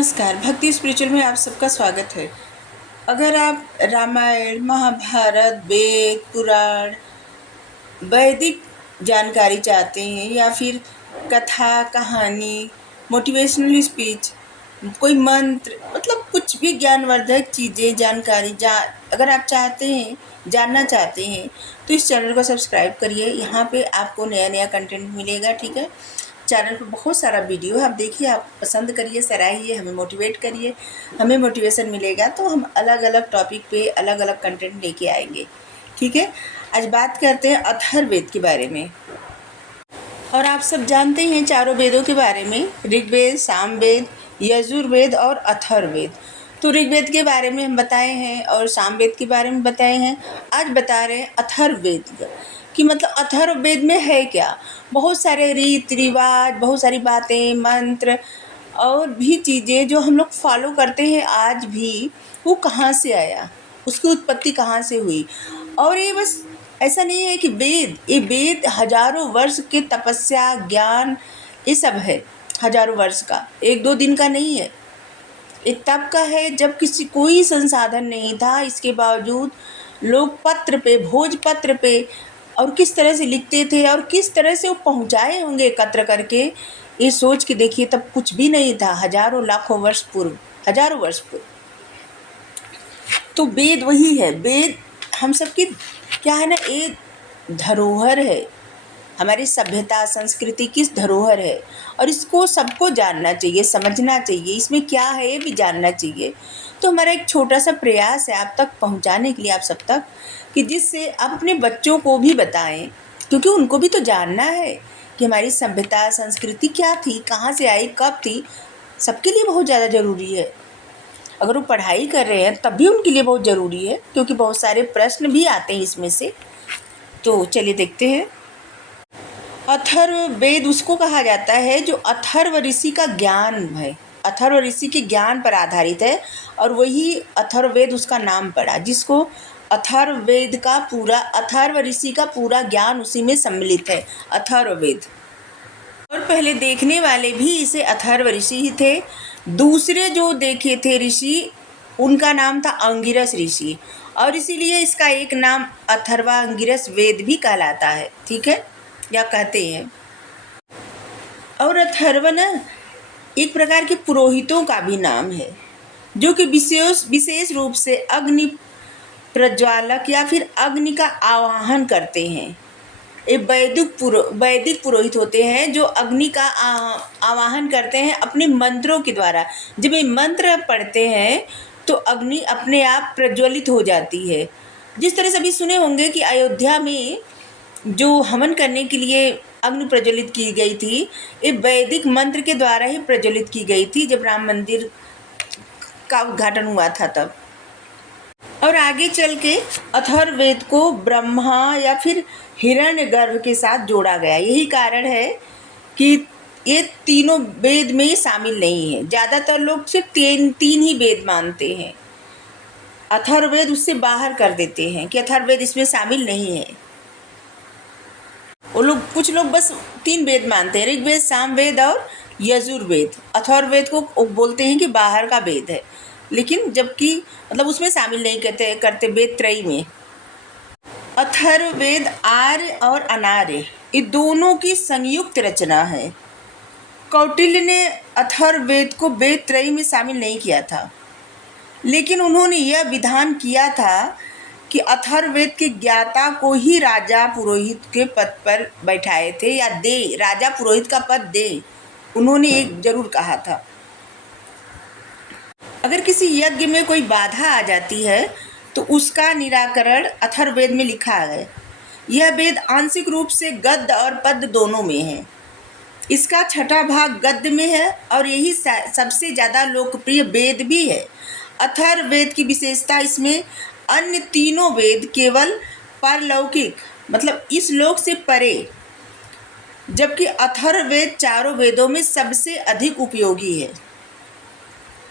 नमस्कार, भक्ति स्पिरिचुअल में आप सबका स्वागत है। अगर आप रामायण, महाभारत, वेद, पुराण, वैदिक जानकारी चाहते हैं या फिर कथा, कहानी, मोटिवेशनल स्पीच, कोई मंत्र, मतलब कुछ भी ज्ञानवर्धक चीज़ें, जानकारी अगर आप चाहते हैं, जानना चाहते हैं, तो इस चैनल को सब्सक्राइब करिए। यहाँ पे आपको नया नया कंटेंट मिलेगा, ठीक है। चैनल पर बहुत सारा वीडियो है, आप देखिए, आप पसंद करिए, सराहिए, हमें मोटिवेट करिए, हमें मोटिवेशन मिलेगा तो हम अलग अलग टॉपिक पे अलग अलग कंटेंट लेके आएंगे, ठीक है। आज बात करते हैं अथर्ववेद के बारे में। और आप सब जानते हैं चारों वेदों के बारे में, ऋग्वेद, सामवेद, यजुर्वेद और अथर्ववेद। तो ऋग्वेद के बारे में हम बताए हैं और सामवेद के बारे में बताए हैं। आज बता रहे हैं अथर्ववेद कि मतलब अथर्ववेद में है क्या। बहुत सारे रीति रिवाज, बहुत सारी बातें, मंत्र और भी चीज़ें जो हम लोग फॉलो करते हैं आज भी, वो कहाँ से आया, उसकी उत्पत्ति कहाँ से हुई। और ये बस ऐसा नहीं है कि ये वेद हजारों वर्ष के तपस्या, ज्ञान, ये सब है हजारों वर्ष का, एक दो दिन का नहीं है। ये तब का है जब कोई संसाधन नहीं था, इसके बावजूद लोग पत्र पे, भोजपत्र पे और किस तरह से लिखते थे और किस तरह से वो पहुंचाए होंगे एकत्र करके, ये सोच के देखिए। तब कुछ भी नहीं था, हजारों लाखों वर्ष पूर्व, हजारों वर्ष पूर्व। तो वेद वही है। वेद हम सबकी क्या है ना, एक धरोहर है, हमारी सभ्यता संस्कृति की धरोहर है और इसको सबको जानना चाहिए, समझना चाहिए, इसमें क्या है ये भी जानना चाहिए। तो हमारा एक छोटा सा प्रयास है आप तक पहुंचाने के लिए, आप सब तक, कि जिससे आप अपने बच्चों को भी बताएं, क्योंकि उनको भी तो जानना है कि हमारी सभ्यता संस्कृति क्या थी, कहाँ से आई, कब थी। सबके लिए बहुत ज़्यादा ज़रूरी है। अगर वो पढ़ाई कर रहे हैं तब भी उनके लिए बहुत ज़रूरी है, क्योंकि बहुत सारे प्रश्न भी आते हैं इसमें से। तो चलिए देखते हैं। अथर्ववेद उसको कहा जाता है जो अथर्व ऋषि का ज्ञान है, अथर्व ऋषि के ज्ञान पर आधारित है और वही अथर्ववेद उसका नाम पड़ा, जिसको अथर्ववेद का पूरा, अथर्व ऋषि का पूरा ज्ञान उसी में सम्मिलित है, अथर्ववेद। और पहले देखने वाले भी इसे अथर्व ऋषि ही थे। दूसरे जो देखे थे ऋषि, उनका नाम था अंगिरस ऋषि, और इसीलिए इसका एक नाम अथर्वांगिरस वेद भी कहलाता है, ठीक है, या कहते हैं। और अथर्व ना एक प्रकार के पुरोहितों का भी नाम है, जो कि विशेष रूप से अग्नि प्रज्वालक या फिर अग्नि का आवाहन करते हैं। ये वैदिक पुरोहित होते हैं जो अग्नि का आवाहन करते हैं अपने मंत्रों के द्वारा। जब ये मंत्र पढ़ते हैं तो अग्नि अपने आप प्रज्वलित हो जाती है। जिस तरह से अभी सुने होंगे कि अयोध्या में जो हवन करने के लिए अग्नि प्रज्वलित की गई थी, ये वैदिक मंत्र के द्वारा ही प्रज्वलित की गई थी जब राम मंदिर का उद्घाटन हुआ था तब। और आगे चल के अथर्ववेद को ब्रह्मा या फिर हिरण्यगर्भ के साथ जोड़ा गया। यही कारण है कि ये तीनों वेद में शामिल नहीं है। ज़्यादातर लोग सिर्फ तीन ही वेद मानते हैं, अथर्ववेद उससे बाहर कर देते हैं कि अथर्ववेद इसमें शामिल नहीं है। वो लोग, कुछ लोग बस 3 वेद मानते हैं, ऋग्वेद, सामवेद और यजुर्वेद। अथर्ववेद को बोलते हैं कि बाहर का वेद है, लेकिन जबकि मतलब उसमें शामिल नहीं करते वेद त्रयी में। अथर्ववेद आर्य और अनार्य, ये दोनों की संयुक्त रचना है। कौटिल्य ने अथर्ववेद को वेद त्रयी में शामिल नहीं किया था, लेकिन उन्होंने यह विधान किया था कि अथर्ववेद के ज्ञाता को ही राजा पुरोहित के पद पर बैठाए थे, या दे, राजा पुरोहित का पद दे, उन्होंने एक जरूर कहा था। अगर किसी यज्ञ में कोई बाधा आ जाती है तो उसका निराकरण अथर्ववेद में लिखा है। यह वेद आंशिक रूप से गद्य और पद्य दोनों में है। इसका छठा भाग गद्य में है और यही सबसे ज़्यादा लोकप्रिय वेद भी है। अथर्ववेद की विशेषता, इसमें अन्य तीनों वेद केवल पारलौकिक, मतलब इस लोक से परे, जबकि अथर्ववेद चारों वेदों में सबसे अधिक उपयोगी है।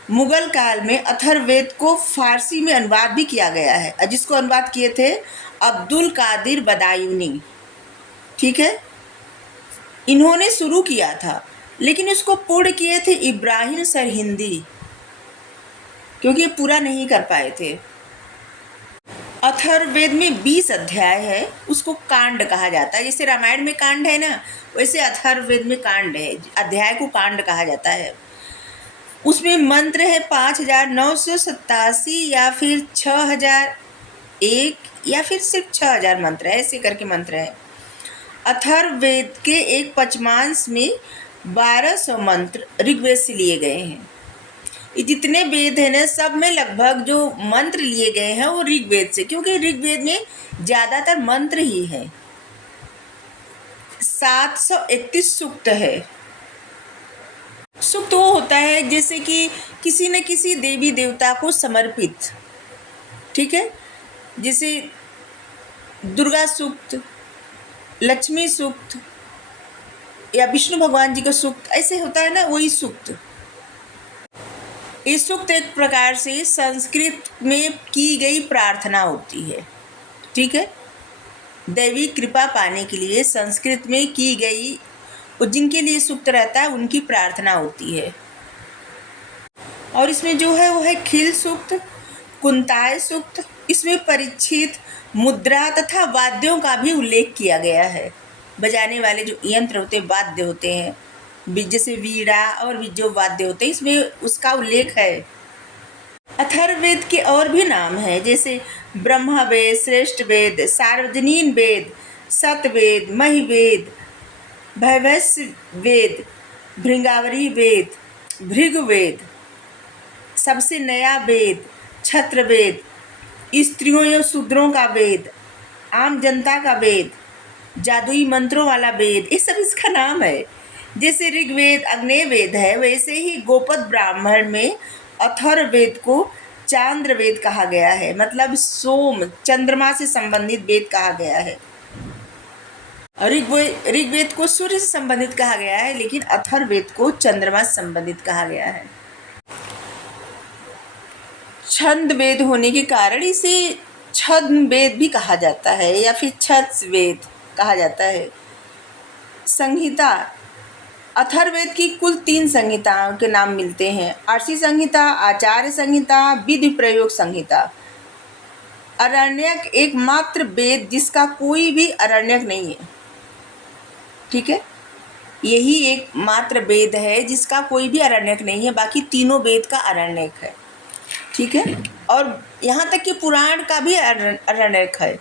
मुगल काल में अथर्ववेद को फारसी में अनुवाद भी किया गया है, जिसको अनुवाद किए थे अब्दुल कादिर बदायूनी, ठीक है। इन्होंने शुरू किया था, लेकिन इसको पूर्ण किए थे इब्राहिम सरहिंदी। क्योंकि ये पूरा नहीं कर पाए थे। अथर्ववेद में 20 अध्याय है, उसको कांड कहा जाता है। जैसे रामायण में कांड है ना, वैसे अथर्ववेद में कांड है, अध्याय को कांड कहा जाता है। उसमें मंत्र है 5987 या फिर 6001 या फिर सिर्फ 6000 मंत्र है, ऐसे करके मंत्र है। अथर्ववेद के एक पंचमांश में 1200 मंत्र ऋग्वेद से लिए गए हैं। ये जितने वेद हैं ना, सब में लगभग जो मंत्र लिए गए हैं वो ऋग्वेद से, क्योंकि ऋग्वेद में ज़्यादातर मंत्र ही है। 731 सूक्त है। सूक्त वो होता है जैसे कि किसी न किसी देवी देवता को समर्पित, ठीक है, जैसे दुर्गा सूक्त, लक्ष्मी सूक्त या विष्णु भगवान जी का सूक्त, ऐसे होता है ना, वही सूक्त। ये सूक्त एक प्रकार से संस्कृत में की गई प्रार्थना होती है, ठीक है। दैवी कृपा पाने के लिए संस्कृत में की गई, और जिनके लिए सूक्त रहता है उनकी प्रार्थना होती है। और इसमें जो है वो है खिल सूक्त, कुंताय सूक्त। इसमें परीक्षित, मुद्रा तथा वाद्यों का भी उल्लेख किया गया है। बजाने वाले जो यंत्र होते हैं, वाद्य होते हैं, जैसे वीणा और भी जो वाद्य होते हैं, इसमें उसका उल्लेख है। अथर्ववेद के और भी नाम हैं, जैसे ब्रह्मवेद, श्रेष्ठ वेद, सार्वजनीन वेद, सतवेद, महिवेद, भैवस्य वेद, भृंगावरी वेद, भृगुवेद, सबसे नया वेद, छत्रवेद, स्त्रियों या शूद्रों का वेद, आम जनता का वेद, जादुई मंत्रों वाला वेद, ये सब इसका नाम है। जैसे ऋग्वेद अग्नेय वेद है, वैसे ही गोपद ब्राह्मण में अथर्ववेद को चांद्र वेद कहा गया है, मतलब सोम, चंद्रमा से संबंधित वेद कहा गया है। ऋग्वेद को सूर्य से संबंधित कहा गया है, लेकिन अथर्ववेद को चंद्रमा से संबंधित कहा गया है। छंद वेद होने के कारण इसे छंद वेद भी कहा जाता है या फिर छत्स वेद कहा जाता है। संहिता, अथर्ववेद की कुल 3 संहिताओं के नाम मिलते हैं। आर्षि संहिता, आचार्य संहिता, विधि प्रयोग संहिता। अरण्यक एकमात्र वेद जिसका कोई भी अरण्यक नहीं है, ठीक है, यही एकमात्र वेद है जिसका कोई भी अरण्यक नहीं है, बाकी तीनों वेद का अरण्यक है, ठीक है। और यहाँ तक कि पुराण का भी अरण्यक है,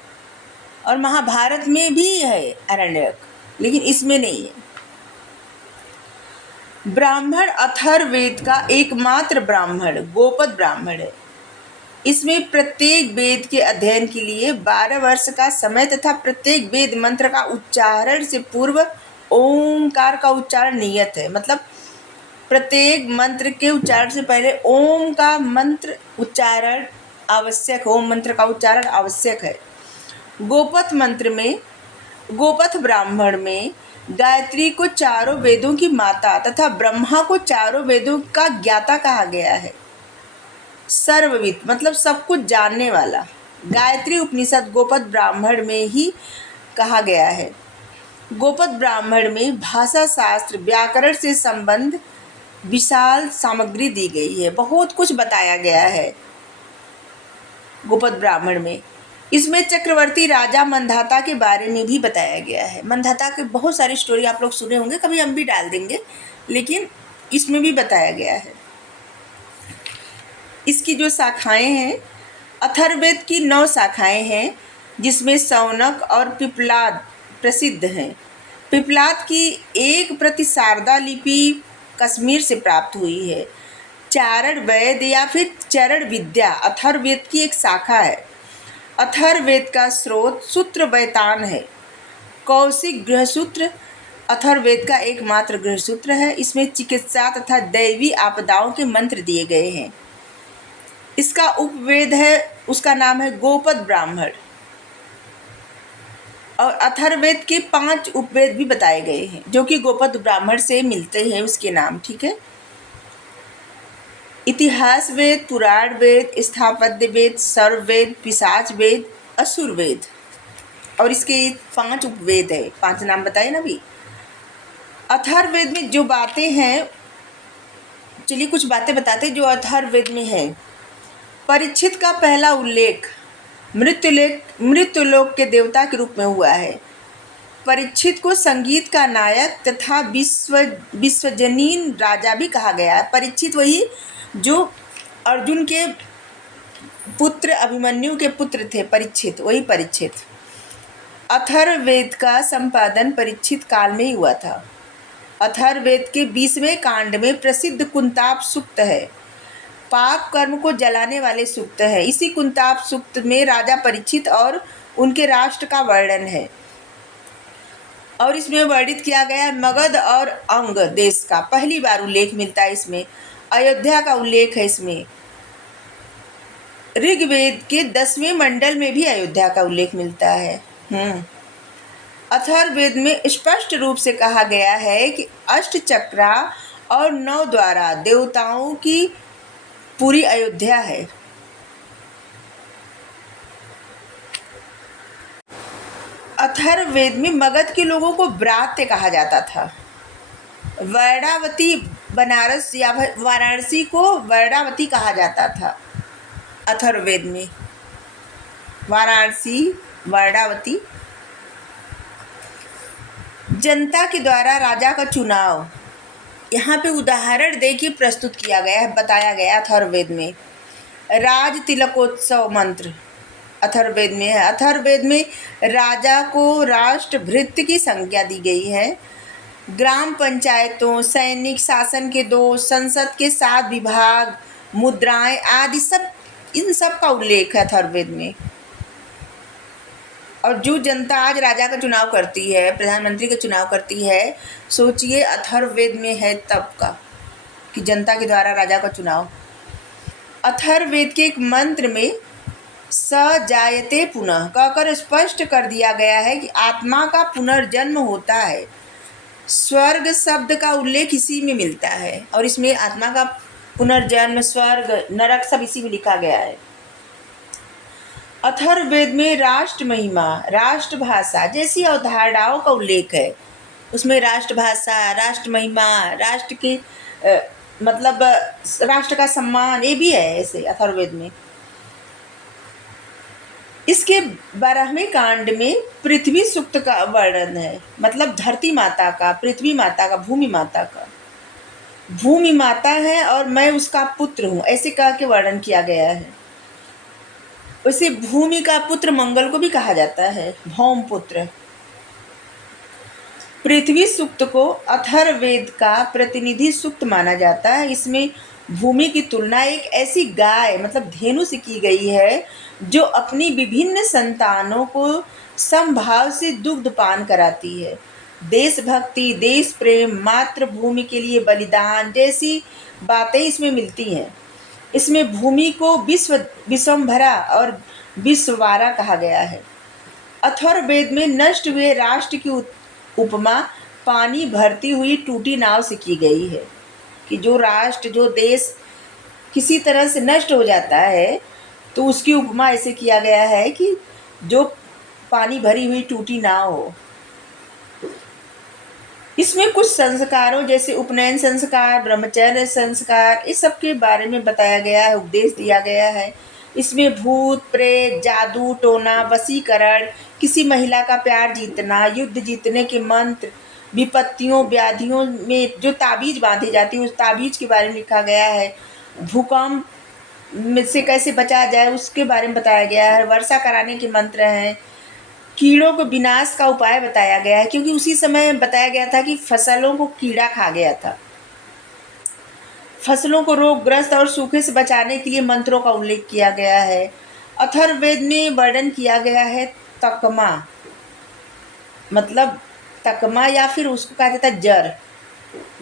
और महाभारत में भी है अरण्यक, लेकिन इसमें नहीं है। ब्राह्मण अथर्ववेद का एकमात्र ब्राह्मण गोपद ब्राह्मण है। इसमें प्रत्येक वेद के अध्ययन के लिए 12 वर्ष का समय तथा प्रत्येक वेद मंत्र का उच्चारण से पूर्व ओंकार का उच्चारण नियत है। मतलब प्रत्येक मंत्र के उच्चारण से पहले ओम का मंत्र उच्चारण आवश्यक, ओम मंत्र का उच्चारण आवश्यक है। गोपथ मंत्र में, गोपथ ब्राह्मण में गायत्री को चारों वेदों की माता तथा ब्रह्मा को चारों वेदों का ज्ञाता कहा गया है। सर्वविद मतलब सब कुछ जानने वाला। गायत्री उपनिषद गोपथ ब्राह्मण में ही कहा गया है। गोपथ ब्राह्मण में भाषा शास्त्र, व्याकरण से संबंध विशाल सामग्री दी गई है, बहुत कुछ बताया गया है गोपथ ब्राह्मण में। इसमें चक्रवर्ती राजा मंधाता के बारे में भी बताया गया है। मंधाता के बहुत सारी स्टोरी आप लोग सुने होंगे, कभी हम भी डाल देंगे, लेकिन इसमें भी बताया गया है। इसकी जो शाखाएं हैं, अथर्ववेद की 9 शाखाएं हैं, जिसमें शौनक और पिप्लाद प्रसिद्ध हैं। पिप्लाद की एक प्रति शारदा लिपि कश्मीर से प्राप्त हुई है। चारण वेद या फिर चरण विद्या अथर्ववेद की एक शाखा है। अथर्ववेद का स्रोत सूत्र वैतान है। कौशिक गृहसूत्र अथर्ववेद का एकमात्र गृहसूत्र है। इसमें चिकित्सा तथा दैवी आपदाओं के मंत्र दिए गए हैं। इसका उपवेद है, उसका नाम है गोपद ब्राह्मण। और अथर्ववेद के 5 उपवेद भी बताए गए हैं जो कि गोपद ब्राह्मण से मिलते हैं, उसके नाम, ठीक है। इतिहास वेद, पुराण वेद, स्थापत्य वेद, सर्ववेद, पिशाच वेद, असुर वेद, और इसके 5 उपवेद है। 5 नाम बताए ना अभी। अथर्ववेद में जो बातें हैं, चलिए कुछ बातें बताते हैं जो अथर्ववेद में है। परीक्षित का पहला उल्लेख मृत्युलोक के देवता के रूप में हुआ है। परीक्षित को संगीत का नायक तथा विश्वजनीन राजा भी कहा गया है। परीक्षित वही जो अर्जुन के पुत्र अभिमन्यु के पुत्र थे, परीक्षित, वही परीक्षित। अथर्ववेद का संपादन परीक्षित काल में ही हुआ था। अथर्ववेद के 20वें कांड में प्रसिद्ध कुंताप सूक्त है, पाप कर्म को जलाने वाले सूक्त है। इसी कुंताप सूक्त में राजा परीक्षित और उनके राष्ट्र का वर्णन है और इसमें वर्णित किया गया है मगध और अंग देश का पहली बार उल्लेख मिलता है। इसमें अयोध्या का उल्लेख है। इसमें ऋग्वेद के 10वें मंडल में भी अयोध्या का उल्लेख मिलता है। अथर्ववेद में स्पष्ट रूप से कहा गया है कि अष्टचक्रा और 9 द्वारा देवताओं की पूरी अयोध्या है। अथर्ववेद में मगध के लोगों को ब्रात्य कहा जाता था। वर्णावती, बनारस या वाराणसी को वर्णावती कहा जाता था। अथर्ववेद में वाराणसी, वर्णावती। जनता के द्वारा राजा का चुनाव, यहाँ पे उदाहरण देके प्रस्तुत किया गया है, बताया गया अथर्ववेद में। राज तिलकोत्सव मंत्र अथर्ववेद में है। अथर्ववेद में राजा को राष्ट्र भृत्य की संज्ञा दी गई है। ग्राम पंचायतों, सैनिक शासन के 2, संसद के 7 विभाग, मुद्राएं आदि सब, इन सब का उल्लेख है अथर्ववेद में। और जो जनता आज राजा का चुनाव करती है, प्रधानमंत्री का चुनाव करती है, सोचिए अथर्ववेद में है तब का कि जनता के द्वारा राजा का चुनाव। अथर्ववेद के एक मंत्र में स जायते पुनः कहकर स्पष्ट कर दिया गया है कि आत्मा का पुनर्जन्म होता है। स्वर्ग शब्द का उल्लेख इसी में मिलता है और इसमें आत्मा का पुनर्जन्म, स्वर्ग, नरक सब इसी में लिखा गया है। अथर्ववेद में राष्ट्र महिमा, राष्ट्रभाषा जैसी अवधारणाओं का उल्लेख है। उसमें राष्ट्रभाषा, राष्ट्र महिमा, राष्ट्र की मतलब राष्ट्र का सम्मान, ये भी है ऐसे अथर्ववेद में। इसके 12वें कांड में पृथ्वी सूक्त का वर्णन है, मतलब धरती माता का, पृथ्वी माता का, भूमि माता का। भूमि माता है और मैं उसका पुत्र हूँ, ऐसे कह के वर्णन किया गया है। उसे भूमि का पुत्र मंगल को भी कहा जाता है, भौम पुत्र। पृथ्वी सूक्त को अथर्ववेद का प्रतिनिधि सूक्त माना जाता है। इसमें भूमि की तुलना एक ऐसी गाय मतलब धेनु से की गई है जो अपनी विभिन्न संतानों को समभाव से दुग्ध पान कराती है। देशभक्ति, देश प्रेम, मातृभूमि के लिए बलिदान जैसी बातें इसमें मिलती हैं। इसमें भूमि को विश्वम्भरा और विश्ववारा कहा गया है। अथर्ववेद में नष्ट हुए राष्ट्र की उपमा पानी भरती हुई टूटी नाव से की गई है कि जो राष्ट्र, जो देश किसी तरह से नष्ट हो जाता है तो उसकी उपमा ऐसे किया गया है कि जो पानी भरी हुई टूटी नाव हो। इसमें कुछ संस्कारों जैसे उपनयन संस्कार, ब्रह्मचर्य संस्कार, इस सब के बारे में बताया गया है, उपदेश दिया गया है। इसमें भूत प्रेत, जादू टोना, वशीकरण, किसी महिला का प्यार जीतना, युद्ध जीतने के मंत्र, विपत्तियों व्याधियों में जो ताबीज बांधी जाती है उस ताबीज के बारे में लिखा गया है। भूकंप में से कैसे बचा जाए उसके बारे में बताया गया है। वर्षा कराने के मंत्र हैं। कीड़ों को विनाश का उपाय बताया गया है क्योंकि उसी समय बताया गया था कि फसलों को कीड़ा खा गया था। फसलों को रोगग्रस्त और सूखे से बचाने के लिए मंत्रों का उल्लेख किया गया है। अथर्ववेद में वर्णन किया गया है तकमा, मतलब तकमा या फिर उसको कहा जाता है जर,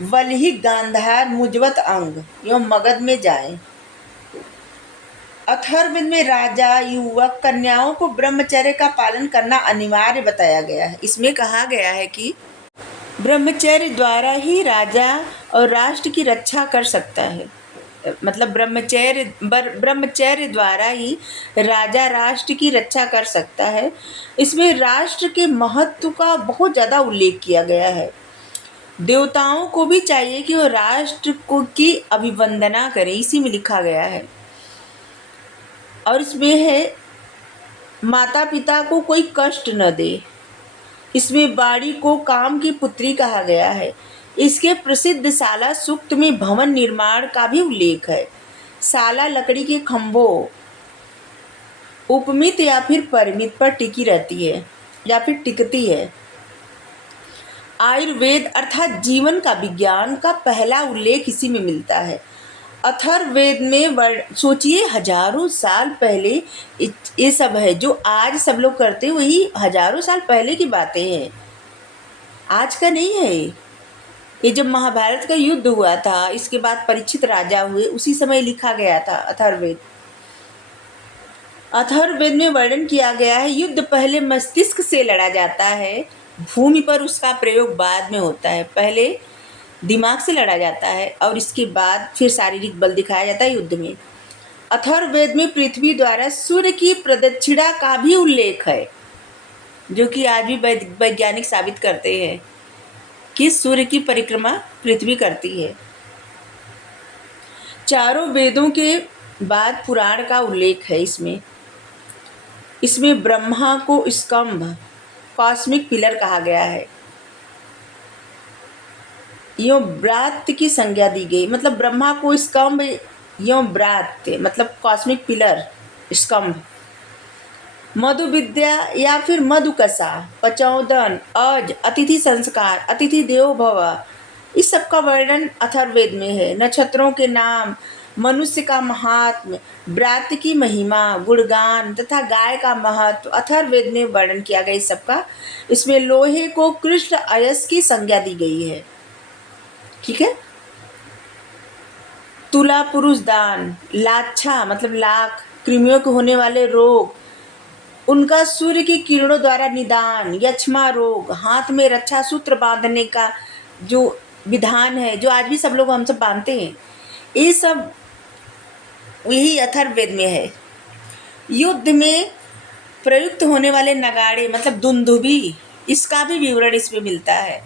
वल्ही गांधार मुजवत अंग एवं मगध में जाए। अथर्ववेद में राजा, युवक, कन्याओं को ब्रह्मचर्य का पालन करना अनिवार्य बताया गया है। इसमें कहा गया है कि ब्रह्मचर्य द्वारा ही राजा और राष्ट्र की रक्षा कर सकता है, मतलब ब्रह्मचर्य द्वारा ही राजा राष्ट्र की रक्षा कर सकता है। इसमें राष्ट्र के महत्व का बहुत ज़्यादा उल्लेख किया गया है। देवताओं को भी चाहिए कि वो राष्ट्र को की अभिवंदना करें, इसी में लिखा गया है। और इसमें है माता पिता को कोई कष्ट न दे। इसमें बाड़ी को काम की पुत्री कहा गया है। इसके प्रसिद्ध साला सूक्त में भवन निर्माण का भी उल्लेख है। साला लकड़ी के खंभों उपमित या फिर परिमित पर टिकी रहती है या फिर टिकती है। आयुर्वेद अर्थात जीवन का विज्ञान का पहला उल्लेख इसी में मिलता है। अथर्ववेद में सोचिए हजारों साल पहले ये सब है जो आज सब लोग करते हैं, वही हजारों साल पहले की बातें हैं, आज का नहीं है। ये जब महाभारत का युद्ध हुआ था, इसके बाद परीक्षित राजा हुए, उसी समय लिखा गया था अथर्ववेद। अथर्ववेद में वर्णन किया गया है युद्ध पहले मस्तिष्क से लड़ा जाता है, भूमि पर उसका प्रयोग बाद में होता है। पहले दिमाग से लड़ा जाता है और इसके बाद फिर शारीरिक बल दिखाया जाता है युद्ध में। अथर्ववेद में पृथ्वी द्वारा सूर्य की प्रदक्षिणा का भी उल्लेख है, जो कि आज भी वैज्ञानिक साबित करते हैं कि सूर्य की परिक्रमा पृथ्वी करती है। चारों वेदों के बाद पुराण का उल्लेख है इसमें ब्रह्मा को स्कंभ कॉस्मिक पिलर कहा गया है। यो ब्रात्य की संज्ञा दी गई, मतलब ब्रह्मा को स्कंभ, यो ब्रात्य मतलब कॉस्मिक पिलर, स्कंभ। मधु विद्या या फिर मधुकसा, पचौदन, अज, अतिथि संस्कार, अतिथि देवो भव, इस सब का वर्णन अथर्ववेद में है। नक्षत्रों के नाम, मनुष्य का महात्म्य, ब्रात्य की महिमा, गुणगान तथा गाय का महत्व अथर्ववेद में वर्णन किया गया इस सबका। इसमें लोहे को कृष्ण अयस की संज्ञा दी गई है। ठीक है। तुला पुरुष दान, लाच्छा मतलब लाख, कृमियों के होने वाले रोग, उनका सूर्य की किरणों द्वारा निदान, यक्ष्मा रोग, हाथ में रक्षा सूत्र बांधने का जो विधान है, जो आज भी सब लोग हम सब बांधते हैं, ये सब यही अथर्ववेद में है। युद्ध में प्रयुक्त होने वाले नगाड़े मतलब दुंदुभी, इसका भी विवरण इसमें मिलता है।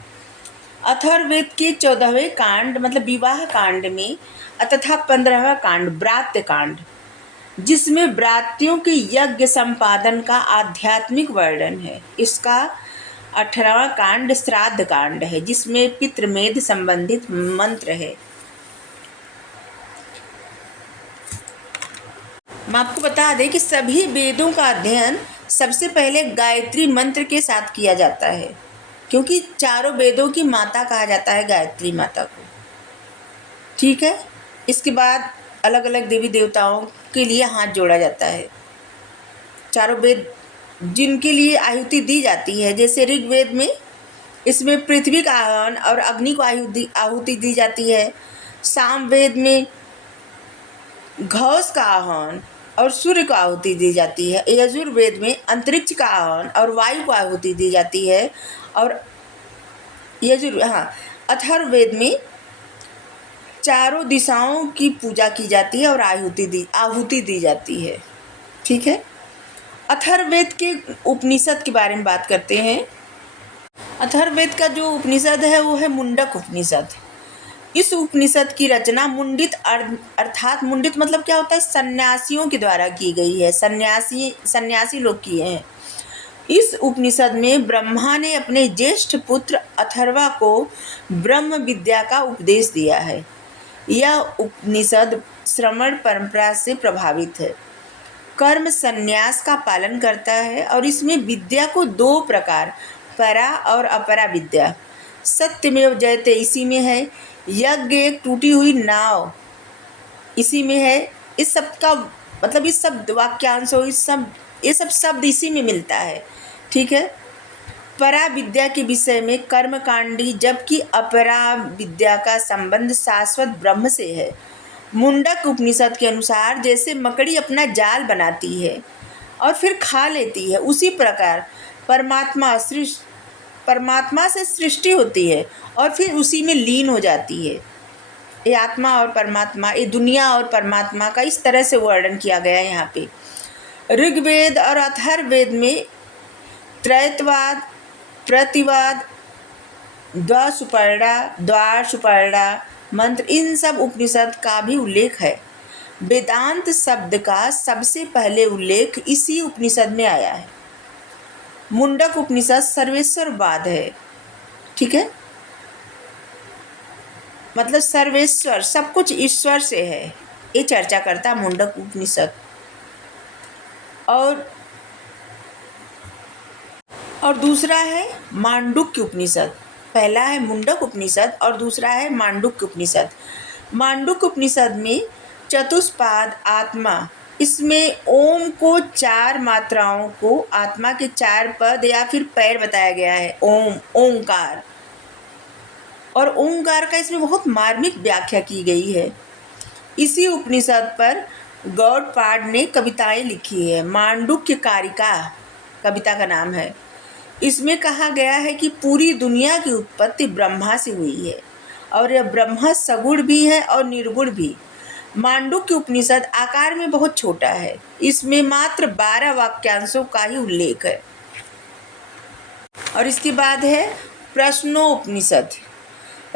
अथर्ववेद के 14वें कांड मतलब विवाह कांड में तथा 15वां कांड ब्रात्य कांड, जिसमें ब्रात्यों के यज्ञ संपादन का आध्यात्मिक वर्णन है। इसका 18वां कांड श्राद्ध कांड है, जिसमें पितृमेध संबंधित मंत्र है। मैं आपको बता दें कि सभी वेदों का अध्ययन सबसे पहले गायत्री मंत्र के साथ किया जाता है, क्योंकि चारों वेदों की माता कहा जाता है गायत्री माता को। ठीक है। इसके बाद अलग अलग देवी देवताओं के लिए हाथ जोड़ा जाता है। चारों वेद जिनके लिए आहुति दी जाती है, जैसे ऋग्वेद में इसमें पृथ्वी का आह्वान और अग्नि को आहुति दी जाती है। सामवेद में घोष का आह्वान और सूर्य को आहुति दी जाती है। यजुर्वेद में अंतरिक्ष का आह्वान और वायु को आहुति दी जाती है। और अथर्ववेद में चारों दिशाओं की पूजा की जाती है और आहुति दी जाती है। ठीक है। अथर्ववेद के उपनिषद के बारे में बात करते हैं। अथर्ववेद का जो उपनिषद है वो है मुंडक उपनिषद। इस उपनिषद की रचना मुंडित अर्थात मुंडित मतलब क्या होता है, सन्यासियों के द्वारा की गई है। सन्यासी लोग किए हैं। इस उपनिषद में ब्रह्मा ने अपने ज्येष्ठ पुत्र अथर्वा को ब्रह्म विद्या का उपदेश दिया है। यह उपनिषद श्रमण परंपरा से प्रभावित है, कर्म संन्यास का पालन करता है और इसमें विद्या को 2 प्रकार, परा और अपरा विद्या, सत्यमेव जयते इसी में है, यज्ञ एक टूटी हुई नाव इसी में है। इस सब का मतलब इस सब वाक्यांश ये सब शब्द इसी में मिलता है। ठीक है। परा विद्या के विषय में कर्मकांडी, जबकि अपरा विद्या का संबंध शाश्वत ब्रह्म से है। मुंडक उपनिषद के अनुसार जैसे मकड़ी अपना जाल बनाती है और फिर खा लेती है, उसी प्रकार परमात्मा से सृष्टि होती है और फिर उसी में लीन हो जाती है। ये आत्मा और परमात्मा, ये दुनिया और परमात्मा का इस तरह से वर्णन किया गया है यहाँ पे। ऋग्वेद और अथर्ववेद में त्रैतवाद, प्रतिवाद, द्वार सुपर्णा मंत्र, इन सब उपनिषद का भी उल्लेख है। वेदांत शब्द का सबसे पहले उल्लेख इसी उपनिषद में आया है। मुंडक उपनिषद सर्वेश्वरवाद है, ठीक है, मतलब सर्वेश्वर, सब कुछ ईश्वर से है, ये चर्चा करता मुंडक उपनिषद। और दूसरा है मांडुक्य उपनिषद। पहला है मुंडक उपनिषद और दूसरा है मांडुक्य उपनिषद। मांडुक्य उपनिषद में चतुष्पाद आत्मा, इसमें ओम को 4 मात्राओं को, आत्मा के 4 पद या फिर पैर बताया गया है, ओम, ओंकार। और ओंकार का इसमें बहुत मार्मिक व्याख्या की गई है। इसी उपनिषद पर गौड़पाद ने कविताएं लिखी है। मांडुक्य कारिका कविता का नाम है। इसमें कहा गया है कि पूरी दुनिया की उत्पत्ति ब्रह्मा से हुई है और यह ब्रह्मा सगुण भी है और निर्गुण भी। मांडुक्य उपनिषद आकार में बहुत छोटा है, इसमें मात्र 12 वाक्यांशों का ही उल्लेख है। और इसके बाद है प्रश्नोपनिषद।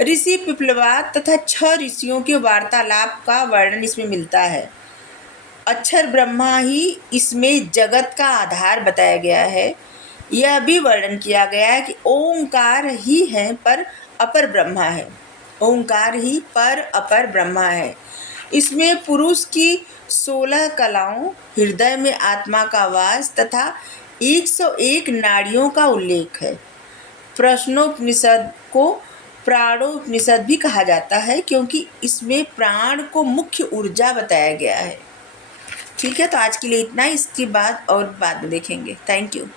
ऋषि पिपलवाद तथा 6 ऋषियों के वार्तालाप का वर्णन इसमें मिलता है। अक्षर ब्रह्मा ही इसमें जगत का आधार बताया गया है। यह भी वर्णन किया गया है कि ओंकार ही है पर अपर ब्रह्मा है, ओंकार ही पर अपर ब्रह्मा है। इसमें पुरुष की 16 कलाओं, हृदय में आत्मा का वास तथा 101 नाड़ियों का उल्लेख है। प्रश्नोपनिषद को प्राणोपनिषद भी कहा जाता है क्योंकि इसमें प्राण को मुख्य ऊर्जा बताया गया है। ठीक है, तो आज के लिए इतना ही, इसके बाद और बाद में देखेंगे। Thank you.